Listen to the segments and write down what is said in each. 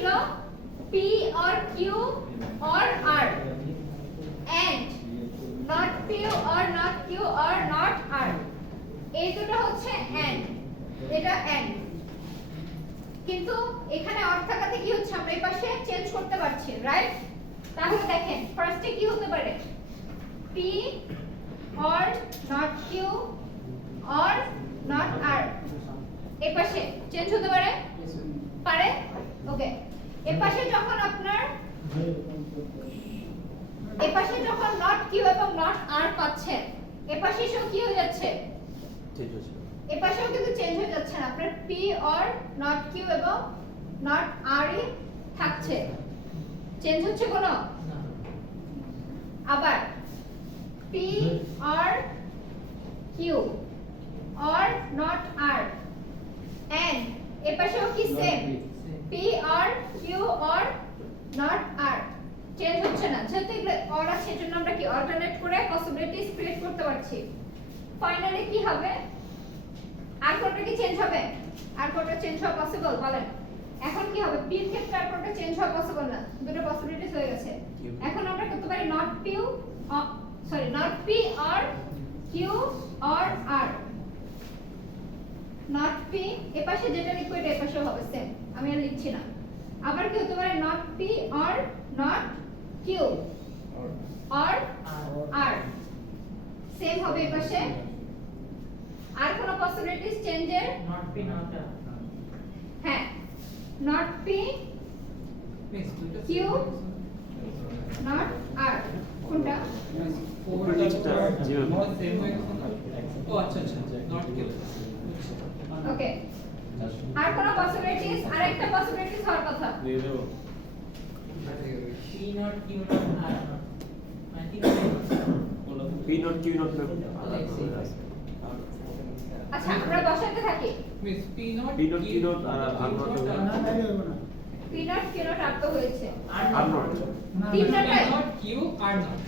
ছিল P or Q or R and not P or not Q or not R এই দুটো হচ্ছে and এটা and কিন্তু এখানে অর থাকাতে কি হচ্ছে আমরা এই পাশে চেঞ্জ করতে পারছি রাইট তাহলে দেখেন ফার্স্টে কি হতে পারে P or not Q or not R এই পাশে চেঞ্জ হতে পারে পারে ওকে এই পাশে যখন আপনার এই পাশে যখন not Q এবং not R পাচ্ছেন এই পাশে সব কি হয়ে যাচ্ছে চেঞ্জ হচ্ছে এই পাশেও কিন্তু চেঞ্জ হয়ে যাচ্ছে না আপনার P or not Q এবং not R ই থাকছে চেঞ্জ হচ্ছে কোনো না আবার P or Q or not R and এই পাশেও কি same P or Q or not R change হচ্ছে না যেহেতু এগুলো অর আছে এজন্য আমরা কি অল্টারনেট করে পসিবিলিটিস ক্রিয়েট করতে পারছি ফাইনালি কি হবে আর কোনটা কি চেঞ্জ হবে আর কোনটা চেঞ্জ হওয়া পসিবল বলেন এখন কি হবে p এর ক্ষেত্রে আর কোনটা চেঞ্জ হওয়া পসিবল না দুটো পসিবিলিটিস হয়ে গেছে এখন আমরা করতে পারি not p or q or r not p এই পাশে যেটা লিখবো এটা এই পাশেও হবে সেম আমি আর লিখছি না আবার কি হতে পারে not p or not q or r same হবে এই পাশে আর কোন পসিবিলিটিস চেঞ্জের not p not r হ্যাঁ not p q not r কোনটা ও আচ্ছা আচ্ছা not q ওকে আর কোন পসিবিলিটিস আরেকটা পসিবিলিটিস হওয়ার কথা দিয়ে দেব p not q not r I think p not q not আচ্ছা আমরা বসাতে থাকি miss p not p not q not r not p not q not r তো হয়েছে r not তিনটাটাই not q r not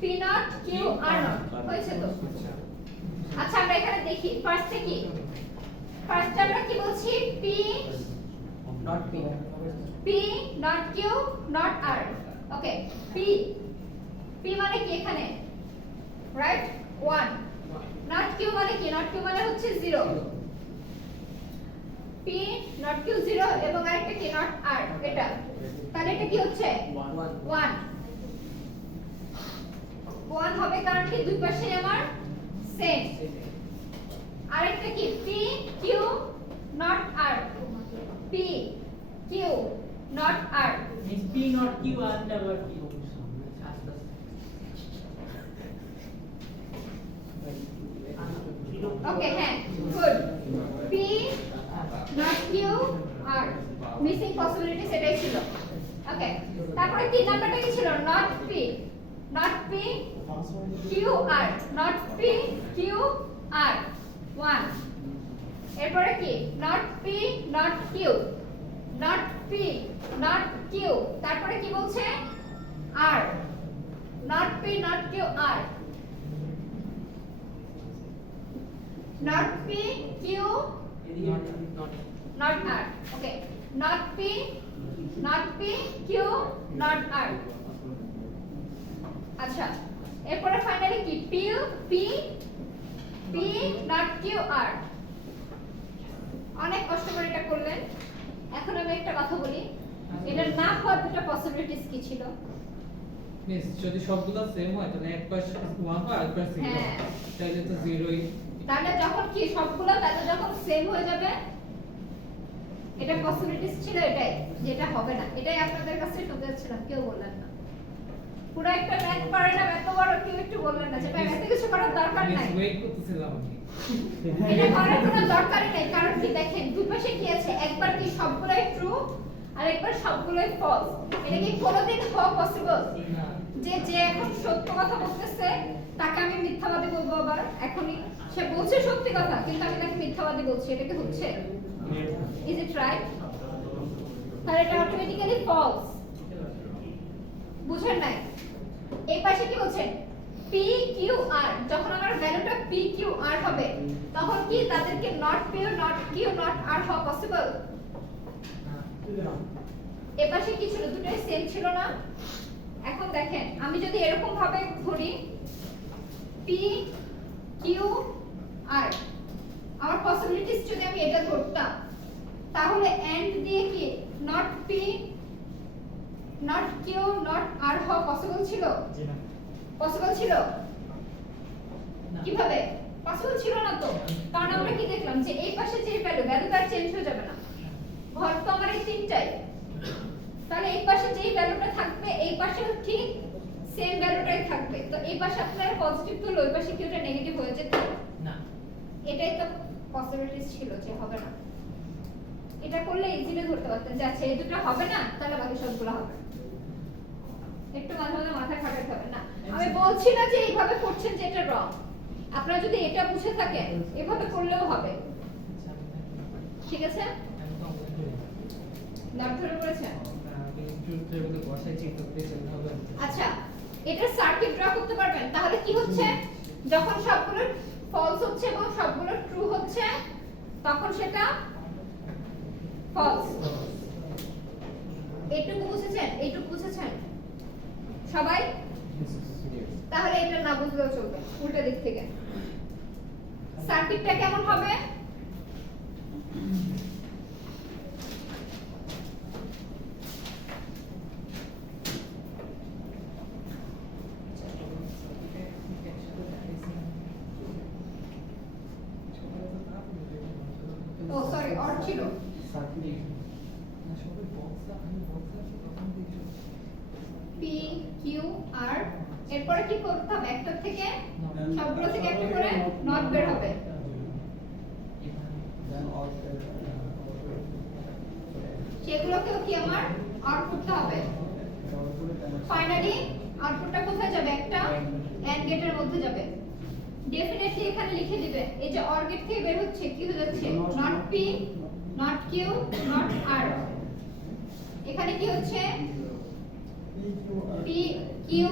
p not q r not হয়েছে তো আচ্ছা আমরা এখানে দেখি ফার্স্টে কি ফার্স্টে আমরা কি বলছি p not p p not q not r okay p মানে কি এখানে রাইট 1 not q মানে কি not q মানে হচ্ছে 0 p not q 0 এবং আরেকটা কি not r এটা তাহলে এটা কি হচ্ছে 1 হবে কারণ কি দুই পাশে আমার সেম আরেকটা কি p q not r p q not r miss p not q r আবার কি ওকে হ্যাঁ good p not q r missing possibility সেটাই ছিল ওকে তারপরে তিন নাম্বারটা কি ছিল not p q r not p q r 1 এরপরে কি not p not q তারপরে কি বলছে r not p not q r not p q not r okay not p q not r আচ্ছা এরপরে ফাইনালি কি p not q r অনেক কষ্ট করে এটা করলেন এখন আমি একটা কথা বলি এটা না হওয়ার দুটো পসিবিলিটিস কি ছিল মিস যদি সবগুলো সেম হয় তাহলে এক পাশে 1 হয় আর পাশে 0 হ্যাঁ। তাহলে তো 0ই তাহলে যখন কি সবগুলো তাহলে যখন সেম হয়ে যাবে এটা পসিবিলিটিস ছিল এটাই যেটা হবে না এটাই আপনাদের কাছে শুনতে যাচ্ছিলাম কেউ বললেন না পুরো একটা ম্যাথ পারে না এত বড় কেউ একটু বললেন না যে ভাই ম্যাথে কিছু করার দরকার মিস নাই ওয়েট করতেছিলাম আমি এটা করার কোনো দরকারই নাই কারণ কি দেখেন দুই পাশে কি আছে একবার কি সবগুলাই ট্রু আর একবার সবগুলাই ফলস এটা কি কোনোদিন হওয়া পসিবল না যে এখন সত্য কথা বলতেছে তাকে আমি মিথ্যাবাদী বলবো আবার এখনই সে বলছে সত্যি কথা কিন্তু আমি তাকে মিথ্যাবাদী বলছি এটা কি হচ্ছে ইজ ইট রাইট তাহলে এটা অটোমেটিক্যালি ফলস বুঝেন নাই এই পাশে কি বলছেন p q r যখন আমার ভ্যালুটা p q r হবে তখন কি তাদেরকে not p not q not r হওয়া পসিবল এপাশে কি ছিল, দুটোই সেম ছিল না? এখন দেখেন আমি যদি এরকম ভাবে ধরি পি কিউ আর, আমার পসিবিলিটিস যদি আমি এটা ধরতাম, তাহলে এন্ড দিয়ে কি not P not Q not R হওয়া পসিবল ছিল? জি না। পসিবল ছিল? কিভাবে পসিবল ছিল না? তো কারণ আমরা কি দেখলাম যে এই পাশে যে ভ্যালুটা চেঞ্জ হয়ে যাবে না, ঘর তো আমার এই তিনটাই, তাহলে এই পাশে যেই ভ্যালুটা থাকবে এই পাশেও ঠিক সেম ভ্যালুটাই থাকবে। তো এই পাশে আপনারা পজিটিভ তুললে ওই পাশে কি ওটা নেগেটিভ হয়ে যেত না? এটাই তো পসিবিলিটিস ছিল যে হবে না। এটা করলে ইজিলি ধরতে পারতেন যে আচ্ছা এই দুটো হবে না, তাহলে বাকি সবগুলো হবে। একটু মাঝে মাঝে মাথা খাটাতে হবে না। আমি বলছি না যে এইভাবে করছেন যে এটা রং, আপনারা যদি এটা বুঝে থাকেন এভাবে করলেও হবে, ঠিক আছে? দাঁত ধরে পড়েছেন? আচ্ছা, এটা সার্কিট ড্র করতে পারবেন? তাহলে কি হচ্ছে, যখন সবগুলো ফলস হচ্ছে এবং সবগুলো ট্রু হচ্ছে তখন সেটা ফলস। এইটুকু বুঝেছেন? এইটুকু বুঝেছেন সবাই? তাহলে এটা না বুঝলেও চলবে, উল্টা দিক থেকে। সার্কিটটা কেমন হবে? ও সরি, অর ছিল। পি কিউ আর, এরপরে কি করতাম, একটা থেকে সবগুলো থেকে একটা করে নট বের হবে। সেগুলোকেও কি আমার আউট করতে হবে। ফাইনালি আউটপুটটা কোথায় যাবে, একটা এন্ড গেটের মধ্যে যাবে। ডেফিনেটলি এখানে লিখে দিবে এই যে অর গেট থেকে বের হচ্ছে কি হয়ে যাচ্ছে, not P not Q not R. এখানে কি হচ্ছে, P Q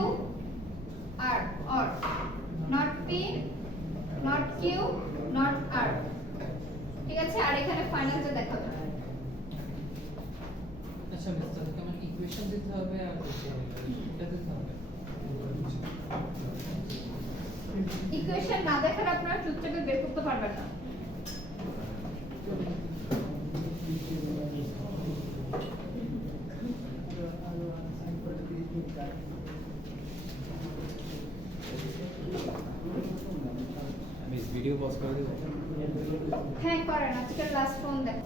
R, or not P not Q not R, ঠিক আছে? আর এখানে ফাইনালটা দেখাবে। আচ্ছা মিস্টার কেমন ইকুয়েশন দিতে হবে আর এটা দিতে হবে? ইকুয়েশন না দেখালে আপনারা ট্রুথ টেবিল বের করতে পারবেন না। আমি ভিডিও পজ করে দেব। হ্যাঁ করেন, আজকের লাস্ট ফোন দেখ।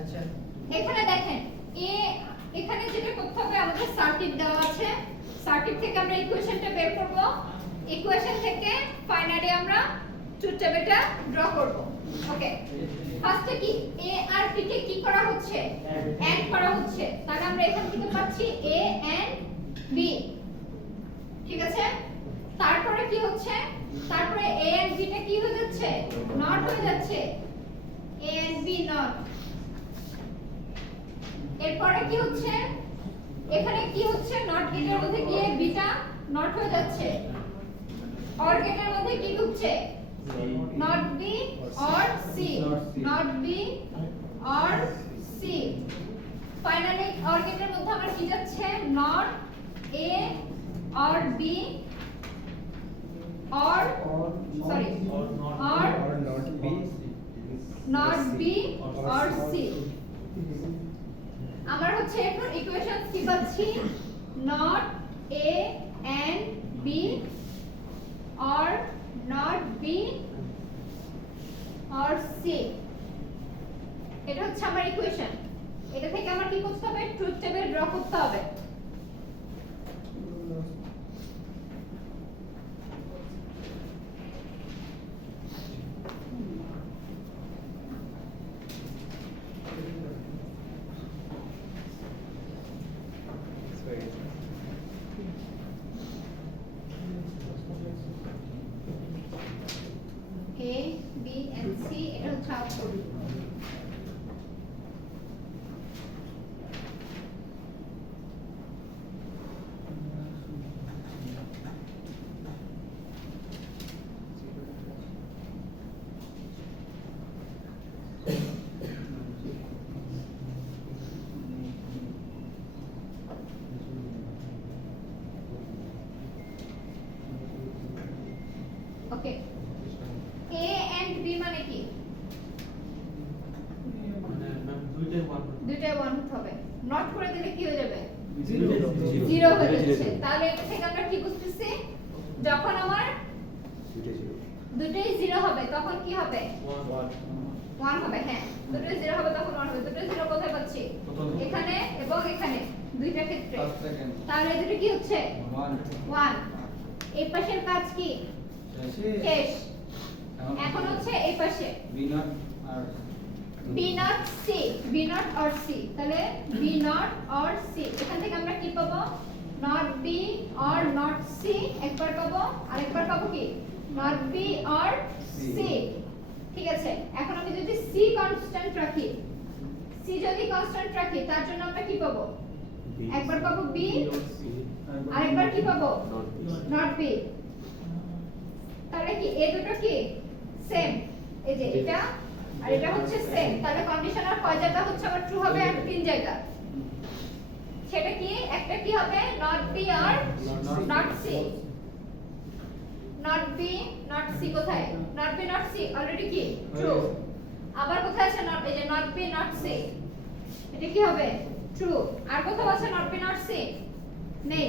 আচ্ছা এখানে দেখেন এ, এখানে যেটা করতে হবে আমাদের সার্কিট দেওয়া আছে, সার্কিট থেকে আমরা ইকুয়েশনটা বের করব, ইকুয়েশন থেকে ফাইনালি আমরা ট্রুথ টেবিলটা ড্র করব। ওকে, ফার্স্টে কি এ আর বি কে কি করা হচ্ছে, এন্ড করা হচ্ছে, তাহলে আমরা এখান থেকে পাচ্ছি এ এন্ড বি, ঠিক আছে? তারপরে কি হচ্ছে, তারপরে এ এন্ড বি টা কি হয়ে যাচ্ছে, নট হয়ে যাচ্ছে, এ এন্ড বি নট। এরপরে কি হচ্ছে, এখানে কি হচ্ছে, নট গেটের মধ্যে গিয়ে বিটা নট হয়ে যাচ্ছে, অর গেটের মধ্যে কি ঢুকছে, not b or c, not b or c. Finally or গেটের মধ্যে আমার কি যাচ্ছে, not a or b or sorry or not b or c. আমার হচ্ছে এখন ইকুয়েশন কি পাচ্ছি, not a and b or not b or c. এটা হচ্ছে আমার ইকুয়েশন। এটা থেকে আমার কি করতে হবে, ট্রুথ টেবিল ড্র করতে হবে। A, B and C, এটা হচ্ছে আউটপুট। and b মানে কি মানে ম্যাম দুইটাই 1 দুইটাই 1 হতে হবে নট করে দিলে কি হয়ে যাবে 0 0 হয়ে যাচ্ছে তাহলে এটা থেকে আমরা কি বুঝতেছি যখন আমার দুটোই 0 হবে তখন কি হবে 1 হবে হ্যাঁ দুটোই 0 হবে তখন 1 হবে দুটোই 0 কোথায় পাচ্ছি এখানে এবং এখানে দুইটা ক্ষেত্রে তাহলে দুটো কি হচ্ছে 1 এই পাশের কাজ কি শেষ এখন হচ্ছে এই পাশে b not or c তাহলে b not or c এখান থেকে আমরা কি পাবো not b or not c একবার পাবো আরেকবার পাবো কি not b or c ঠিক আছে এখন আমি যদি c কনস্ট্যান্ট রাখি c যদি কনস্ট্যান্ট রাখি তার জন্য আমরা কি পাবো একবার পাবো b আরেকবার কি পাবো not b তাহলে কি এই দুটো কি সেম এই যে এটা আর এটা হচ্ছে সেম তাহলে কন্ডিশনাল কয় জায়গা হচ্ছে আবার ট্রু হবে আর তিন জায়গা সেটা কি একটা কি হবে not b or not c not b not c কোথায় not b not c already কি ট্রু আবার কোথায় আছে not এই যে not b not c এটা কি হবে ট্রু আর কোথাও আছে not b not c নেই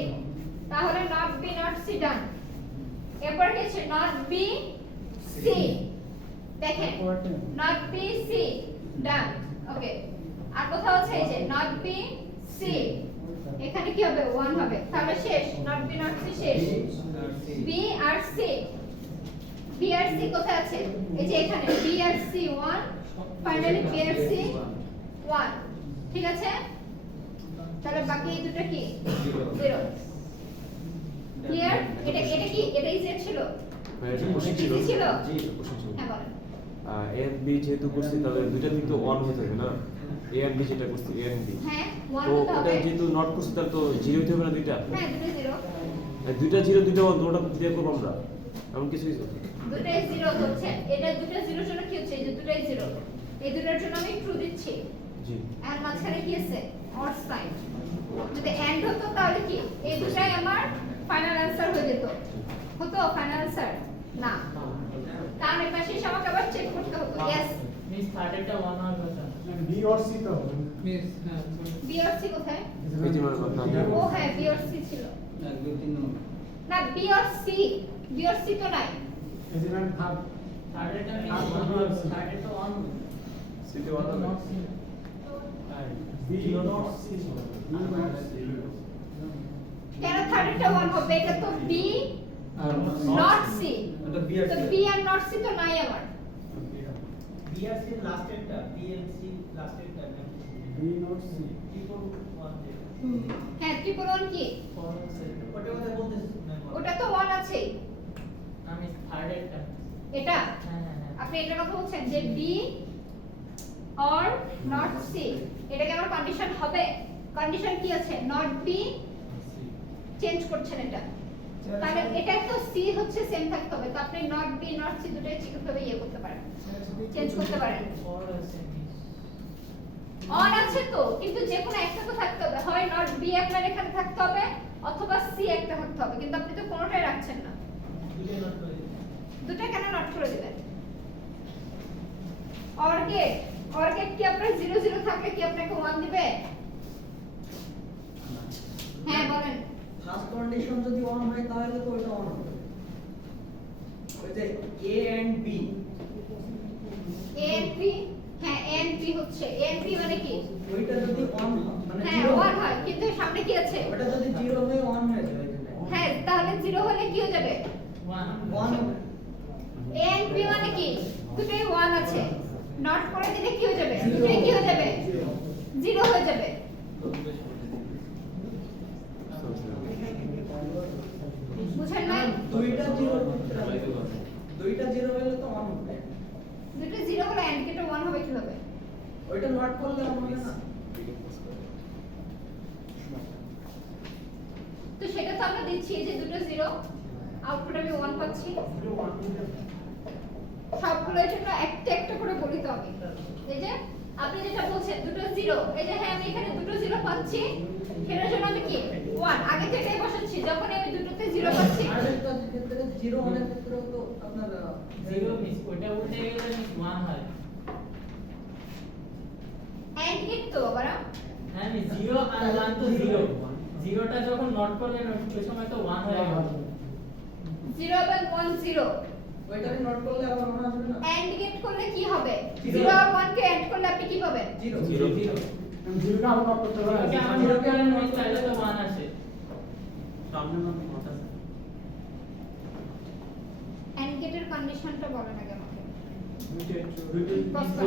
তাহলে not b not c ডান এরপর কি আছে not b c দেখেন not b c ডান ওকে আর কোথাও আছে এই যে not b c এখানে কি হবে 1 হবে তাহলে শেষ not b not c শেষ b আর c b আর c কোথায় আছে এই যে এখানে b আর c 1 ফাইনালি b আর c 1 ঠিক আছে তাহলে বাকি এই দুটো কি 0 ক্লিয়ার এটা কি এটাই যে ছিল ছিল হ্যাঁ বলেন a and b যেহেতু করছি তাহলে দুইটা কিন্তু 1 হয়ে যাবে না a and b যেটা করছি a and b হ্যাঁ 1 তো হতে হবে এটা যেহেতু নট করছি তাহলে তো 0 হতে হবে না দুইটা হ্যাঁ দুটো 0 দুইটা 0 দুইটা 1 দুটোটা দিয়ে করব আমরা এমন কিছুই তো দুটোই 0 হচ্ছে এটা দুটো 0 জন্য কি হচ্ছে এই যে দুটোই 0 এই দুটোর জন্য আমি ট্রু দিচ্ছি জি আর মাঝখানে কি আছে অর সাইন যদি এন্ড হতো তাহলে কি এই দুটাই আমার ফাইনাল অ্যানসার হয়ে যেত হতো ফাইনাল অ্যানসার না তার পাশে আমাকে আবার চেক করতে হতো यस মিস থার্ডটা 1 হবে না बी और सी तो মিস হ্যাঁ বি আর সি কোথায় এই যে মানে কথা ও হ্যাঁ বি আর সি ছিল 1 2 3 নম্বর না বি আর সি তো নাই एलिमेंट था থার্ডটা মিস 1 হবে থার্ডটা 1 হবে সিতে 1 হবে बी और सी কেন থার্ডটা 1 হবে এটা তো বি আর নট সি এটা b তো বি আর নট সি তো নাই আমার BRC last এটা BMC last এটা b not c people one day হ্যাঁ ট্রিপল 1 কি ওটা কথা বলতেছিস ওটা তো 1 আছেই আমি থার্ডটা এটা হ্যাঁ হ্যাঁ আপনি এটা কথা বলছেন যে বি অর নট সি এটা কি আমার কন্ডিশন হবে কন্ডিশন কি আছে নট বি চেঞ্জ করছেন এটা তাহলে এটা তো সি হচ্ছে সেম থাকতে হবে তো আপনি নট বি নট সি দুটোই ঠিক করে ইয়ে করতে পারেন চেঞ্জ করতে পারেন ফর আছে মিস অন আছে তো কিন্তু যে কোনো একটা তো থাকতে হবে হয় নট বি আপনার এখানে থাকতে হবে অথবা সি একটা থাকতে হবে কিন্তু আপনি তো কোনোটাই রাখছেন না দুটো নোট করে দিন দুটো কেন নট করে দিবেন অর্গেট কি আপনার 0 0 থাকলে কি আপনাকে 1 দিবে হ্যাঁ বলেন ফার্স্ট কন্ডিশন যদি অন হয় তাহলে তো ওটা অন হবে ওই যে A and B a and b হ্যাঁ এ এন্ড বি হচ্ছে এ এন্ড বি মানে কি ওইটা যদি অন মানে হ্যাঁ 0 1 হয় কিন্তু সামনে কি আছে ওটা যদি 0 হয়ে অন হয়ে যাবে হ্যাঁ তাহলে 0 হলে কি হয়ে যাবে 1 অন হবে এ এন্ড বি মানে কি দুটোই 1 আছে নট করে দিলে কি হয়ে যাবে দুটোই কি হয়ে যাবে 0 হয়ে যাবে বুঝেন নাই দুইটা 0 হলে তো অন হবে দুটো 0 হলে এন্ড কেটে 1 হবে কি হবে ওইটা নট করলে অন হবে না তো সেটা তো আমরা দিচ্ছি এই যে দুটো 0 আউটপুট আমি 1 পাচ্ছি সবগুলোর জন্য একটা একটা করে বলি তো আমি এই যে আপনি যেটা বলছেন দুটো 0 এই যে হ্যাঁ আমি এখানে দুটো 0 পাচ্ছি সেটার জন্য আমি কি 1 আগে তো এটাই বসাচ্ছি যখন আমি দুটোতে 0 পাচ্ছি আর একটা ক্ষেত্রে 0 অনের ক্ষেত্রেও তো আপনার জিরো মিস ওটা উল্টে গেলে মিস 1 হয় এন্ড গেট তো বাবারা হ্যাঁ মিস 0 আর 1 তো 0 জিরোটা যখন নট করবেন ওই সময় তো 1 হয়ে গেল 0 এবং 1 0 ওইটারে নোট করলে আবার মনে আসবে না এন্ড গেট করলে কি হবে Zero। 0 আর 1 কে এন্ড করলে আপনি কি পাবেন 0 জিরো আমি জিরোকে আবার নট করতে পারি ওকে আমার জিরো করে মিস তাহলে তো 1 আসে সামনে মানে কথা এন্ড গেটের কন্ডিশনটা বলেন আগে আমাকে দুইটা প্রশ্ন